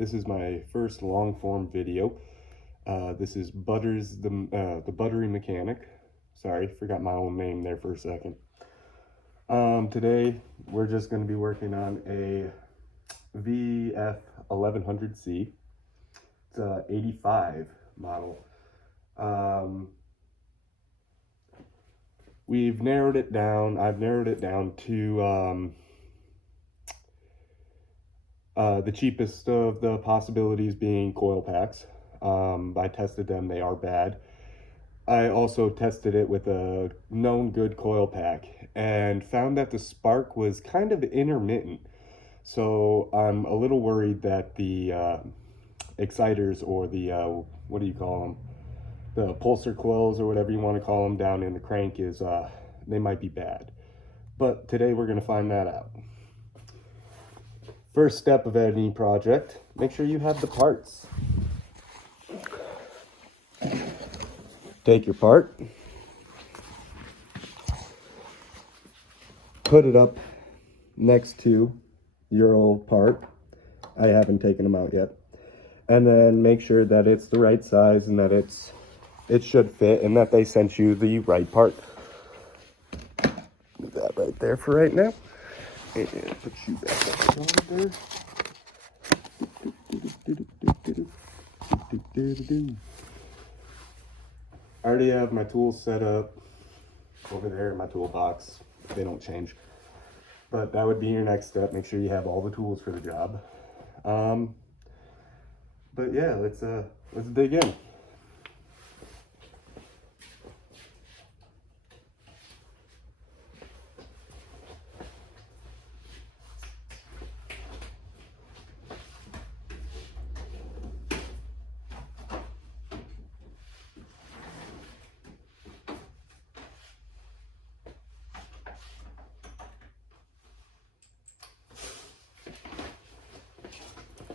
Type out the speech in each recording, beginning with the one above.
This is my first long form video. This is Butters, the Buttery Mechanic. Sorry, forgot my own name there for a second. Today we're just going to be working on a VF1100C. It's a 85 model. We've narrowed it down. I've narrowed it down to the cheapest of the possibilities being coil packs. I tested them, they are bad. I also tested it with a known good coil pack and found that the spark was kind of intermittent. So I'm a little worried that the exciters, or the, what do you call them? The pulsar coils, or whatever you want to call them, down in the crank is, they might be bad. But today we're going to find that out. First step of any project, make sure you have the parts. Take your part, put it up next to your old part. I haven't taken them out yet. And then make sure that it's the right size and that it should fit and that they sent you the right part. Put that right there for right now. And put you back up there. I already have my tools set up over there in my toolbox. They don't change. But that would be your next step. Make sure you have all the tools for the job. But yeah, let's dig in.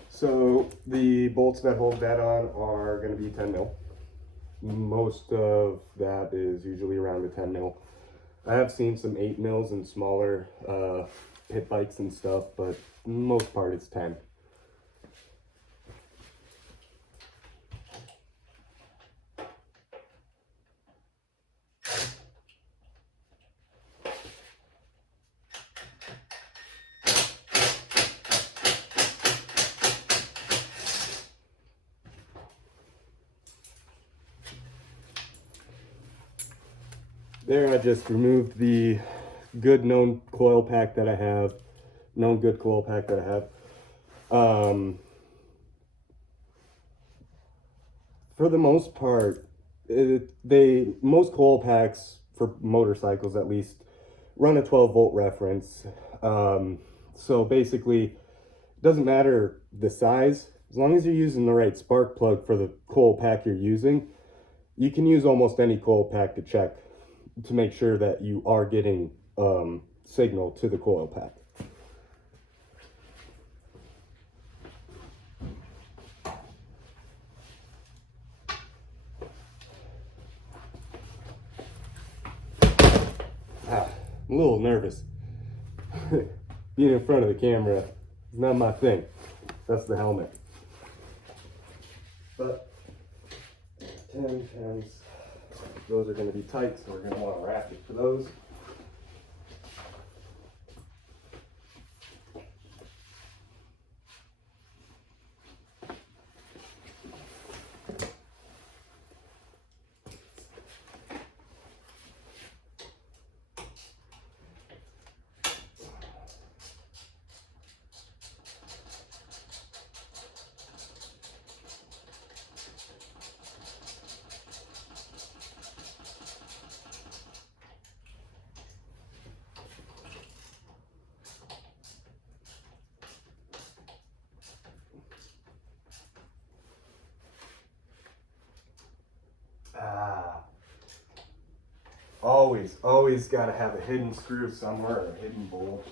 So the bolts that hold that on are going to be 10 mil. Most of that is usually around a 10 mil. I have seen some 8 mils and smaller pit bikes and stuff, but most part it's 10. There, I just removed the good known coil pack that I have. For the most part, most coil packs, for motorcycles at least, run a 12-volt reference. So basically, it doesn't matter the size, as long as you're using the right spark plug for the coil pack you're using. You can use almost any coil pack to check to make sure that you are getting signal to the coil pack. I'm a little nervous. Being in front of the camera is not my thing. That's the helmet. But 10 pins. Those are going to be tight, so we're going to want a ratchet for those. Always got to have a hidden screw somewhere, or a hidden bolt.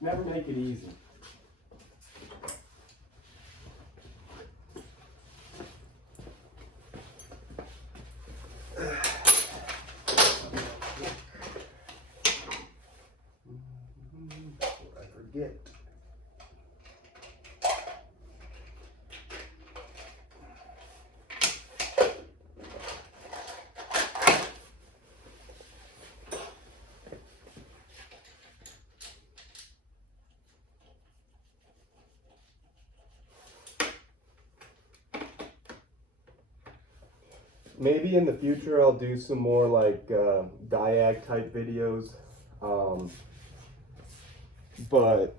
Never make it easy. I forget. maybe in the future I'll do some more like diag type videos. But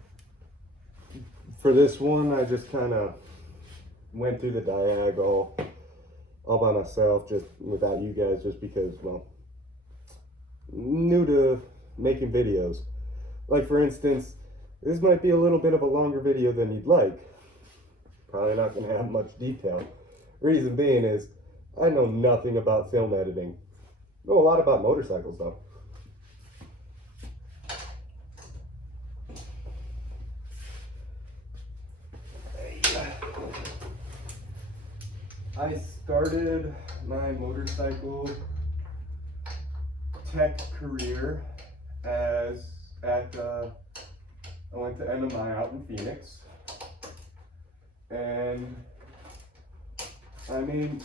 for this one, I just kind of went through the diag all by myself, just without you guys, just because, well, new to making videos. Like for instance, this might be a little bit of a longer video than you'd like. Probably not going to have much detail. Reason being is, I know nothing about film editing. Know a lot about motorcycles though. I started my motorcycle tech career I went to MMI out in Phoenix, and I mean,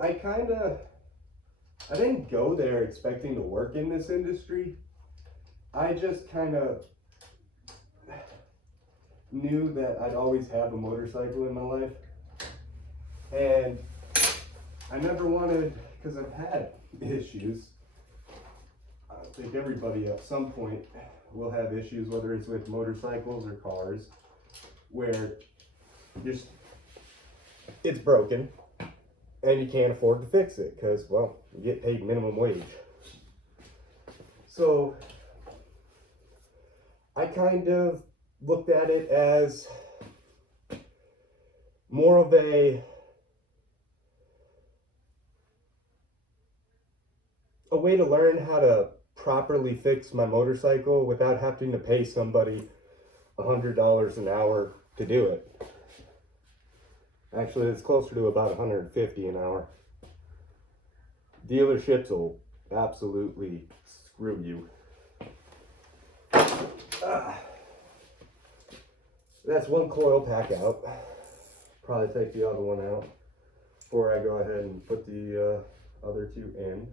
I didn't go there expecting to work in this industry. I just kind of knew that I'd always have a motorcycle in my life, and I never wanted, because I've had issues. I think everybody at some point will have issues, whether it's with motorcycles or cars, where it's broken and you can't afford to fix it because, well, you get paid minimum wage. So I kind of looked at it as more of a way to learn how to properly fix my motorcycle without having to pay somebody $100 an hour to do it. Actually, it's closer to about $150 an hour. Dealerships will absolutely screw you. That's one coil pack out. Probably take the other one out before I go ahead and put the other two in.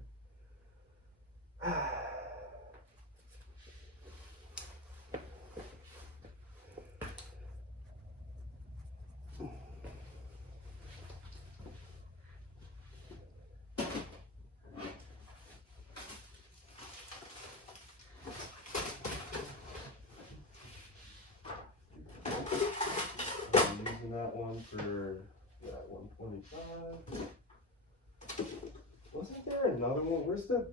That one for that 125. Wasn't there another one? Where's the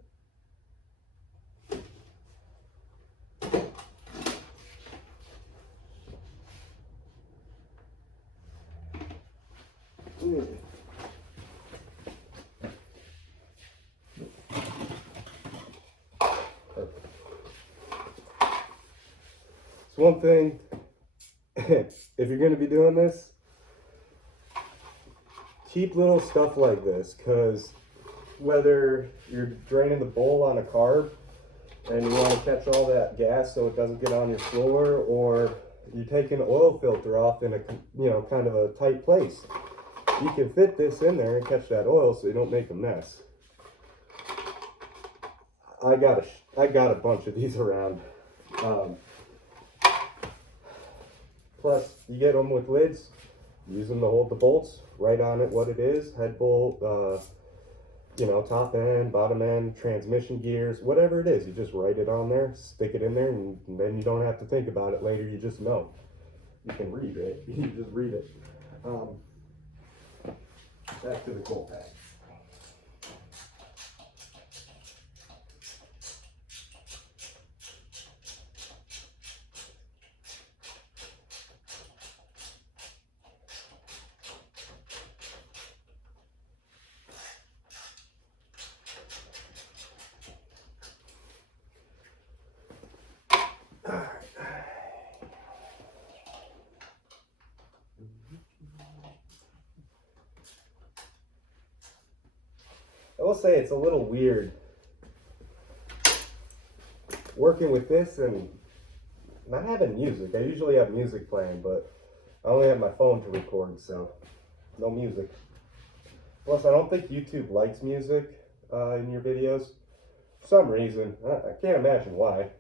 Perfect. It's one thing. If you're going to be doing this, keep little stuff like this, because whether you're draining the bowl on a carb and you want to catch all that gas so it doesn't get on your floor, or you take an oil filter off in a kind of a tight place, you can fit this in there and catch that oil so you don't make a mess. I got a bunch of these around. Plus, you get them with lids, use them to hold the bolts, write on it what it is, head bolt, top end, bottom end, transmission gears, whatever it is, you just write it on there, stick it in there, and then you don't have to think about it later, you just know. You can read it, you just read it. Back to the coil pack. I will say it's a little weird working with this and not having music. I usually have music playing, but I only have my phone to record, so no music. Plus, I don't think YouTube likes music in your videos for some reason. I can't imagine why.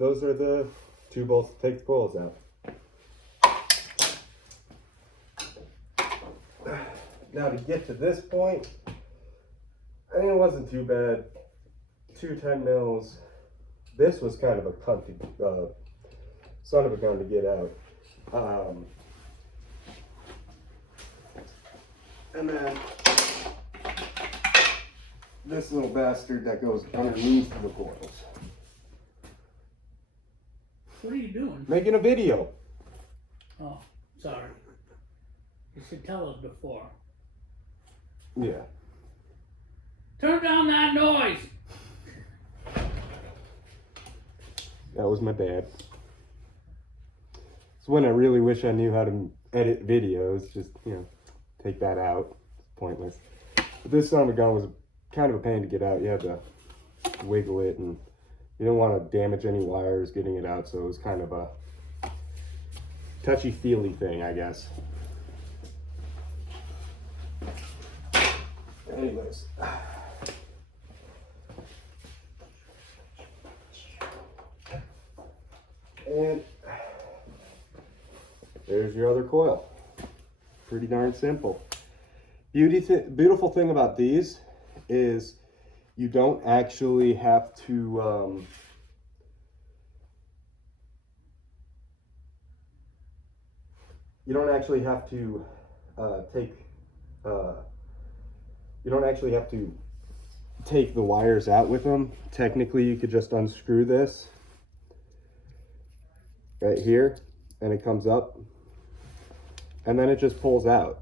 those are the 2 bolts to take the coils out. Now to get to this point, I think it wasn't too bad. 2 10 mils. This was kind of a cunty, son of a gun to get out. And then this little bastard that goes underneath the coils. What are you doing? Making a video. Oh, sorry. You should tell us before. Yeah. Turn down that noise! That was my dad. It's when I really wish I knew how to edit videos. Just, you know, take that out. It's pointless. But this son of a gun was kind of a pain to get out. You had to wiggle it, and you didn't want to damage any wires getting it out, so it was kind of a touchy-feely thing, I guess. Anyways. And there's your other coil. Pretty darn simple. Beautiful thing about these is you don't actually have to you don't actually have to take the wires out with them. Technically, you could just unscrew this right here, and it comes up, and then it just pulls out.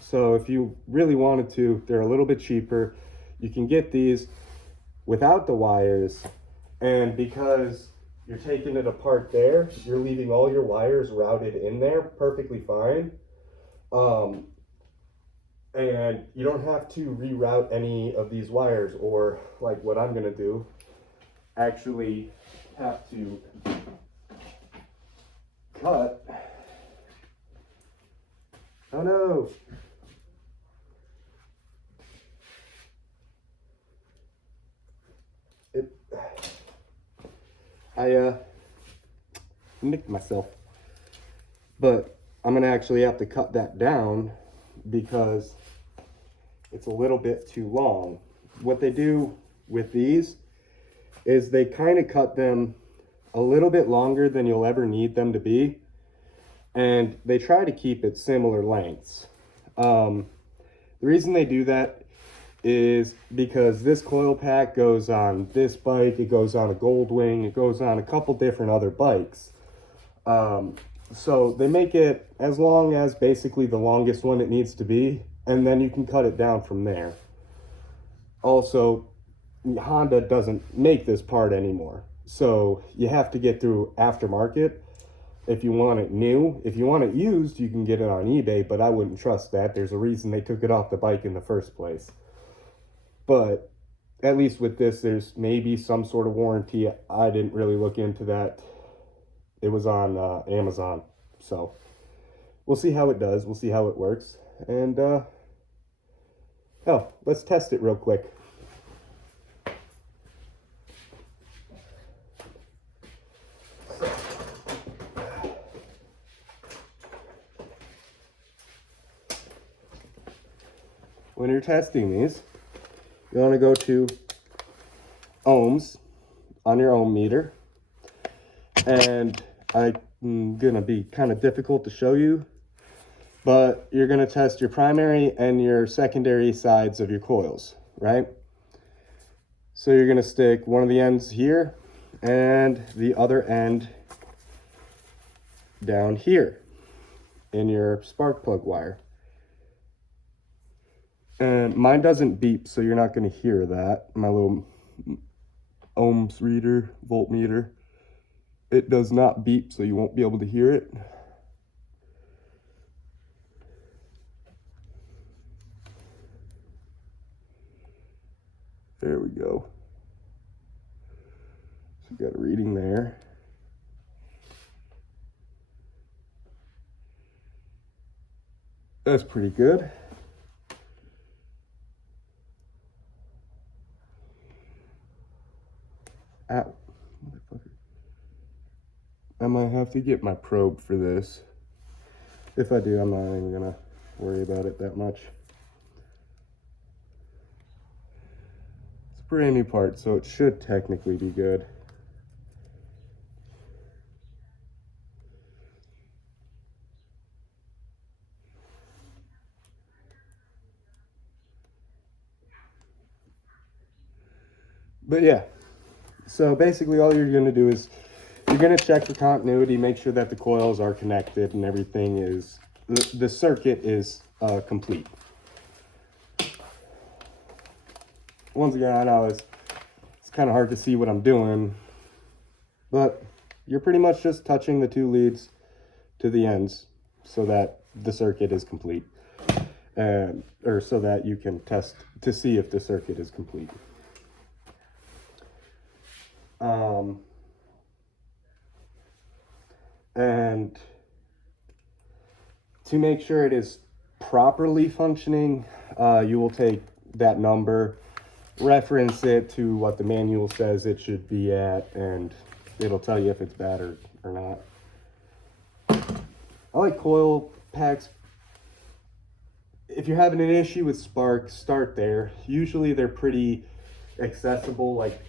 So if you really wanted to, they're a little bit cheaper. You can get these without the wires, and because you're taking it apart there, you're leaving all your wires routed in there perfectly fine. And you don't have to reroute any of these wires, or like what I'm gonna do, actually have to cut. Oh no. I nicked myself, but I'm gonna actually have to cut that down because it's a little bit too long. What they do with these is they kind of cut them a little bit longer than you'll ever need them to be, and they try to keep it similar lengths. The reason they do that is because this coil pack goes on this bike, it goes on a Goldwing, it goes on a couple different other bikes. So they make it as long as basically the longest one it needs to be, and then you can cut it down from there. Also, Honda doesn't make this part anymore, so you have to get through aftermarket if you want it new. If you want it used, you can get it on eBay, but I wouldn't trust that. There's a reason they took it off the bike in the first place. But at least with this, there's maybe some sort of warranty. I didn't really look into that. It was on Amazon. So we'll see how it does. We'll see how it works. And, let's test it real quick. When you're testing these, you want to go to ohms on your ohm meter, and I'm gonna be kind of difficult to show you, but you're gonna test your primary and your secondary sides of your coils, right? So you're gonna stick one of the ends here and the other end down here in your spark plug wire. And mine doesn't beep, so you're not going to hear that. My little ohms reader, voltmeter, it does not beep, so you won't be able to hear it. There we go. So we got a reading there. That's pretty good. Ow, motherfucker. I might have to get my probe for this. If I do, I'm not even gonna worry about it that much. It's a brand new part, so it should technically be good. But yeah, so basically all you're going to do is you're going to check for continuity, make sure that the coils are connected and everything is, the circuit is complete. Once again, I know it's kind of hard to see what I'm doing, but you're pretty much just touching the two leads to the ends so that the circuit is complete, or so that you can test to see if the circuit is complete. And to make sure it is properly functioning, you will take that number, reference it to what the manual says it should be at, and it'll tell you if it's bad or not. I like coil packs. If you're having an issue with spark, start there. Usually they're pretty accessible. Like,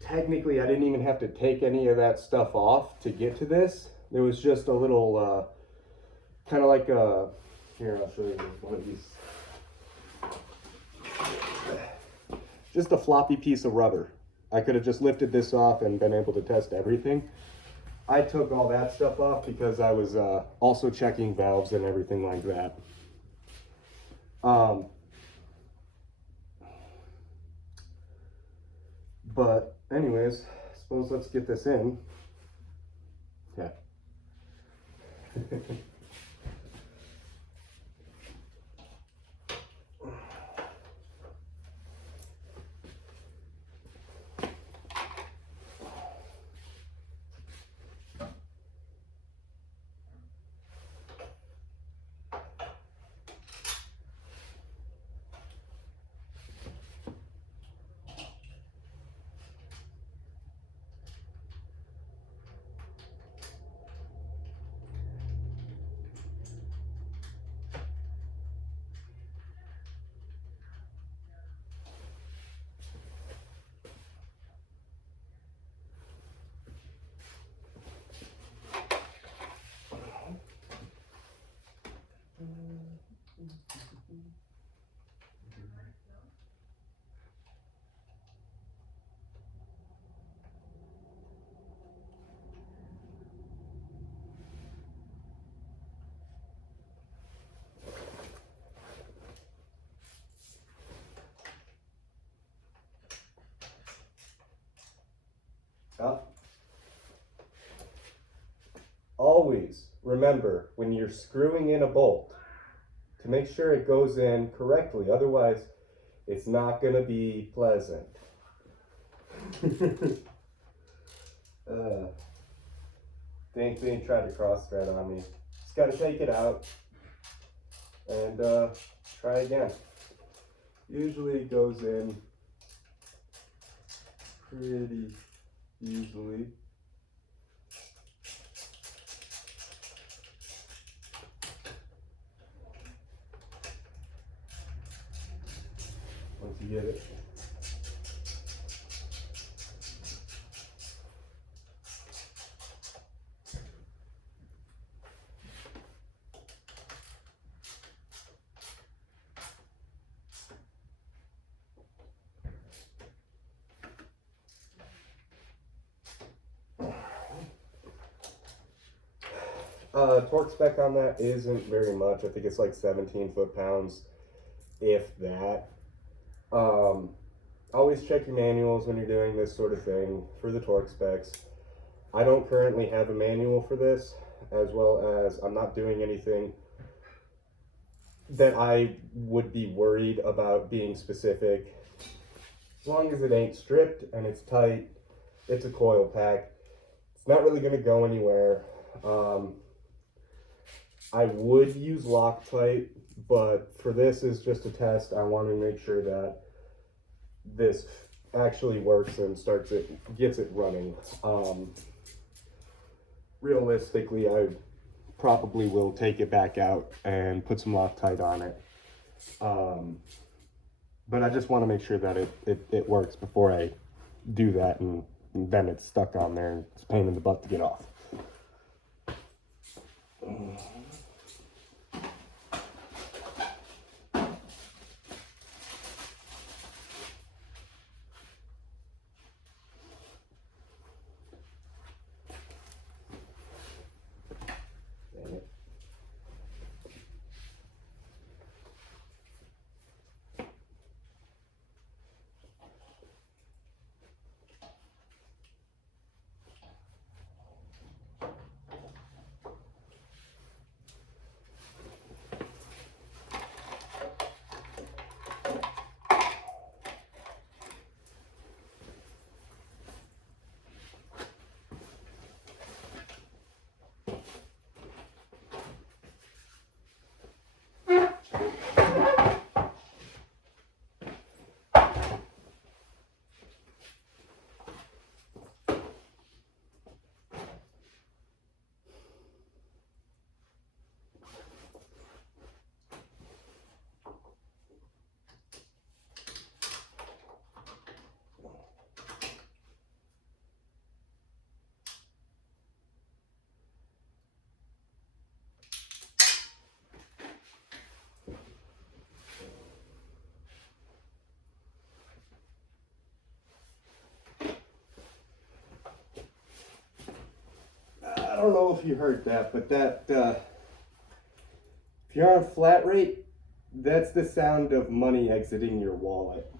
technically I didn't even have to take any of that stuff off to get to this. There was just a little kind of like a, here, I'll show you one of these. Just a floppy piece of rubber. I could have just lifted this off and been able to test everything. I took all that stuff off because I was also checking valves and everything like that. But anyways, suppose let's get this in. Yeah. Always remember when you're screwing in a bolt to make sure it goes in correctly, otherwise it's not going to be pleasant. Dang thing tried to cross thread on me. Just got to take it out and try again. Usually it goes in pretty easily. Once you get it. Torque spec on that isn't very much. I think it's like 17 foot-pounds, if that. Always check your manuals when you're doing this sort of thing for the torque specs. I don't currently have a manual for this, as well as I'm not doing anything that I would be worried about being specific. As long as it ain't stripped and it's tight, it's a coil pack. It's not really going to go anywhere. I would use Loctite, but for this is just a test. I want to make sure that this actually works and gets it running. realistically, I probably will take it back out and put some Loctite on it. But I just want to make sure that it works before I do that, and then it's stuck on there and it's a pain in the butt to get off. I don't know if you heard that, but if you're on flat rate, that's the sound of money exiting your wallet.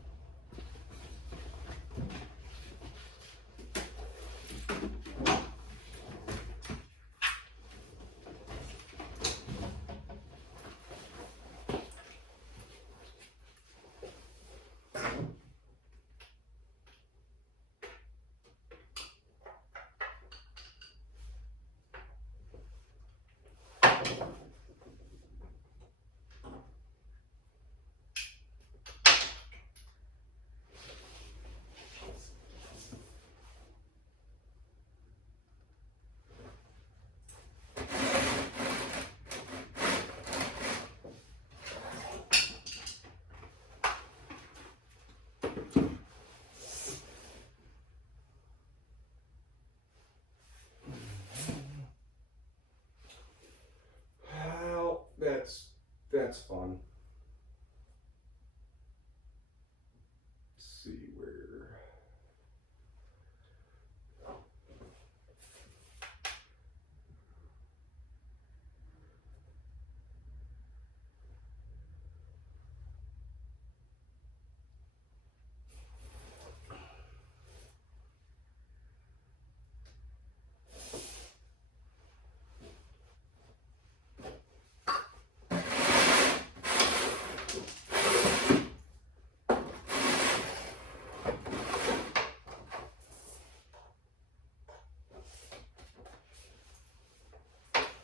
Well, that's fun. Let's see where.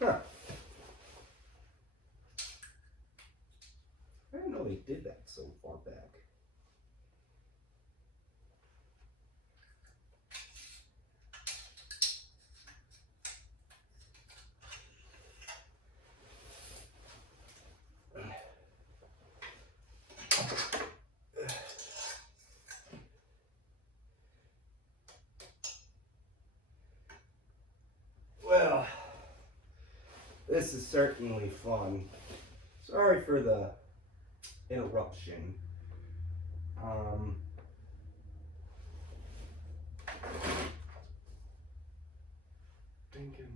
Huh. I didn't know they did that so far back. Well, this is certainly fun. Sorry for the interruption. Thinking.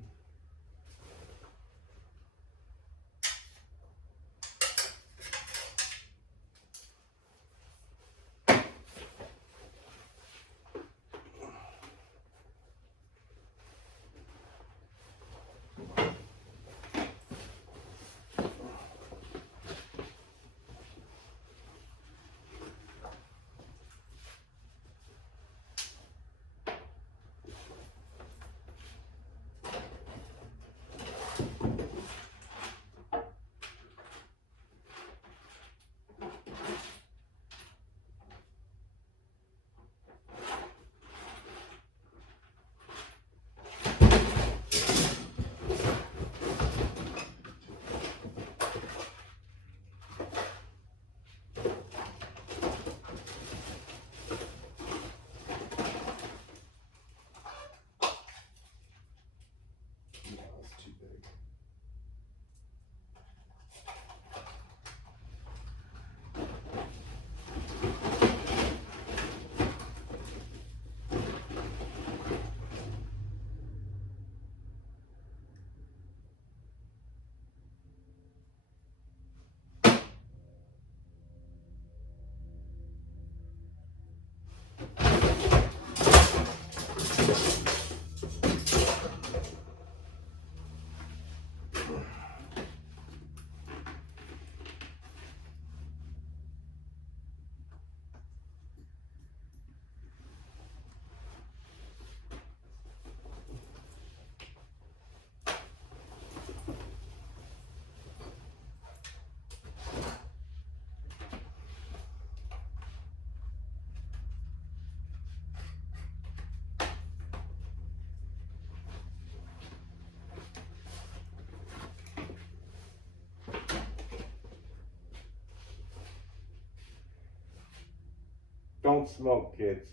Don't smoke, kids.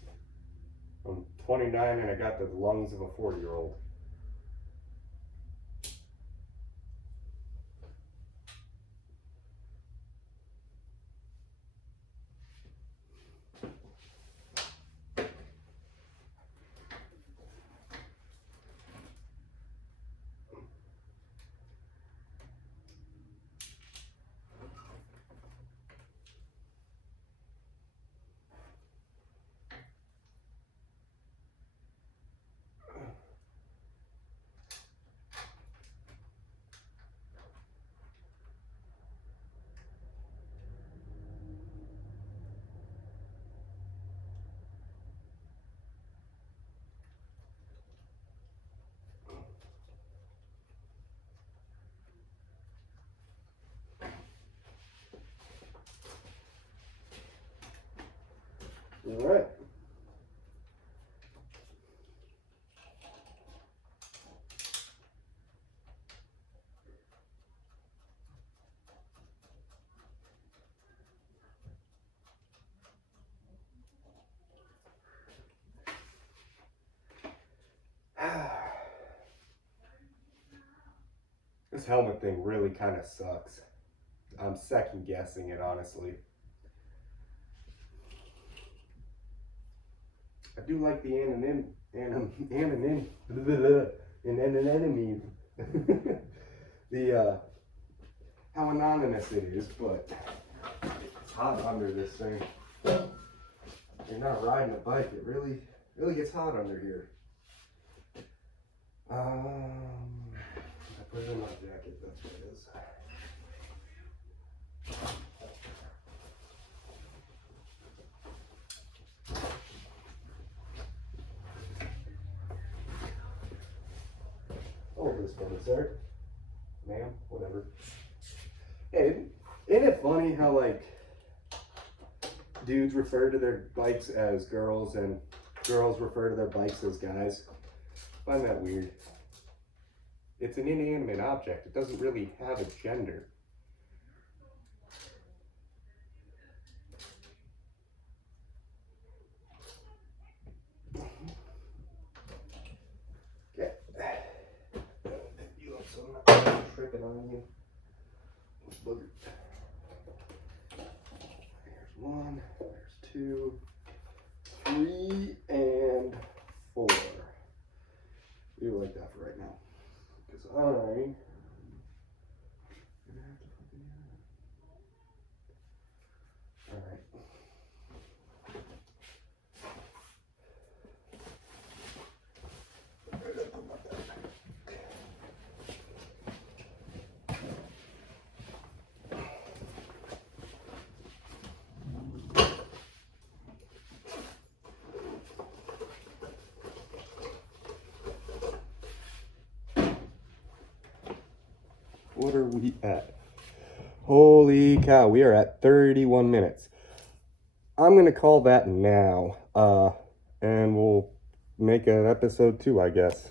I'm 29 and I got the lungs of a 40-year-old. All right. This helmet thing really kind of sucks. I'm second guessing it, honestly. I do like the anonymity, the how anonymous it is, but it's hot under this thing. You're not riding a bike, it really gets hot under here. I put it in my jacket, that's what it is. Hold this for me, sir. Ma'am, whatever. Hey, isn't it funny how, like, dudes refer to their bikes as girls and girls refer to their bikes as guys? I find that weird. It's an inanimate object. It doesn't really have a gender. Okay. You look so I'm not tripping on you. Booger. There's 1, there's 2, 3, and 4. You like that for right now. Because I'm gonna have to fucking Alright. What are we at? Holy cow, we are at 31 minutes. I'm gonna call that now, and we'll make an episode 2, I guess.